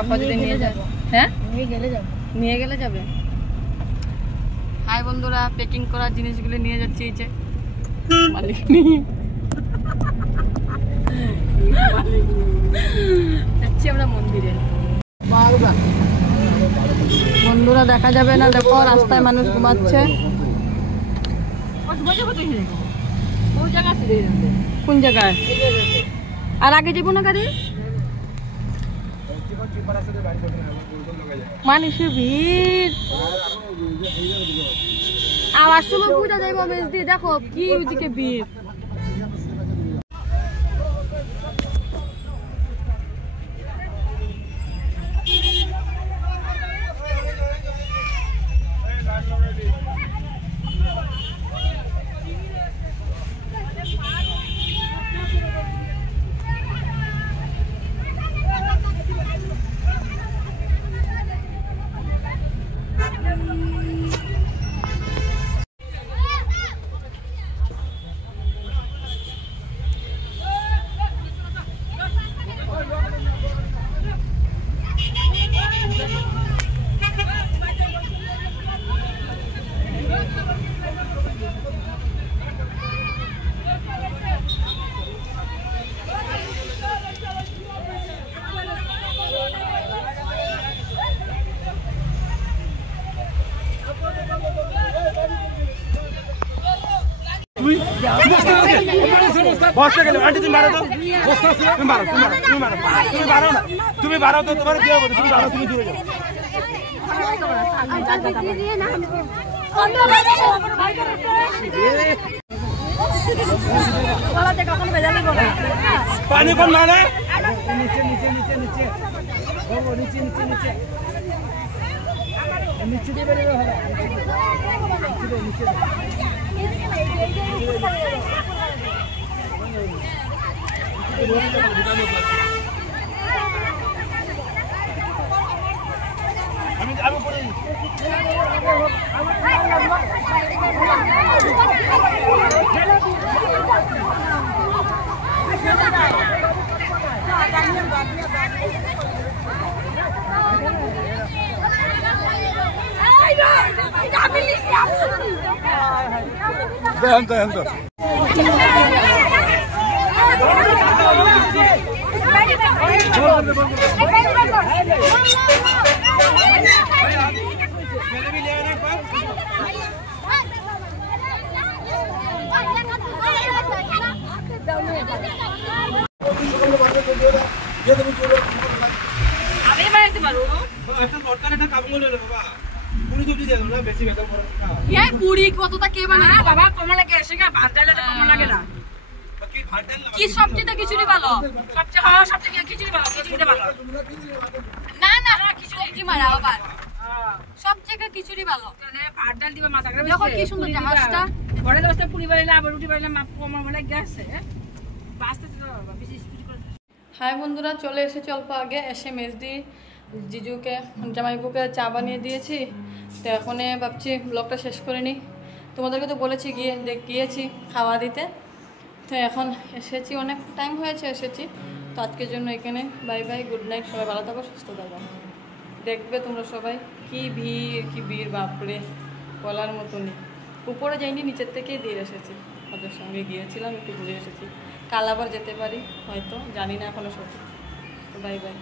পাপা যদি নিয়ে যায়। হ্যাঁ নিয়ে গেলে যাবে। হাই বন্ধুরা, প্যাকিং করা জিনিসগুলো নিয়ে যাচ্ছি। এই যে মালিক যাচ্ছি আমরা মন্দিরে। বন্ধুরা দেখা যাবে না, দেখো রাস্তায় মানুষ ঘুমাচ্ছে। কোন জায়গায়? আর আগে যাবো না গাড়ি? মানুষের ভিড় আওয়াজ সময় বুঝা যাইব। মেজদি দেখো কি ওইদিকে ভিড়। বসতে গেলে আন্টি তুমি বাড়ো তো, তুমি বাড়ো না, তুমি বাড়ো তো, তোমার কি হবে? তুমি বাড়ো, তুমি দূরে যাও। পানি কোন মানে নিচে নিচে নিচে নিচে নিচে নিচে নিচে নিচে দিয়ে বেরিয়ে হবে। নিচে আমি যাবো পড়ে দেন কি সবচেয়ে খিচুড়ি ভালো? সবচেয়ে খিচুড়ি ভালো। খিচুড়িটা ভালো না না, খিচুড়ি মারা আবার সব জায়গায় খিচুড়ি ভালো। ভাত ডাল দিবা, মাছ আগে দেখো কি সুন্দর জাহাজটা। ঘরে দশটা পুরি বানাইলে আবার রুটি বানাইলে মাপ কমার মানে গেছে বাঁচতে বেশি স্পিড করে। হাই বন্ধুরা, চলে এসেছি অল্প আগে। এসে মেজদি জিজুকে জামাইবুকে চা বানিয়ে দিয়েছি। তো এখন ভাবছি ব্লগটা শেষ করে নিই। তোমাদেরকে তো বলেছি গিয়েছি খাওয়া দিতে। তো এখন এসেছি, অনেক টাইম হয়েছে এসেছি। তো আজকের জন্য এখানে বাই বাই, গুড নাইট। সবাই ভালো থাকো, সুস্থ থাকো। দেখবে তোমরা সবাই কি ভিড় বাপরে, বলার মতনই। উপরে যাইনি, নিচের থেকেই দিয়ে এসেছি। ওদের সঙ্গে গিয়েছিলাম, একটু ঘুরে এসেছি। কাল আবার যেতে পারি হয়তো, জানি না এখনো সত্যি। তো বাই বাই।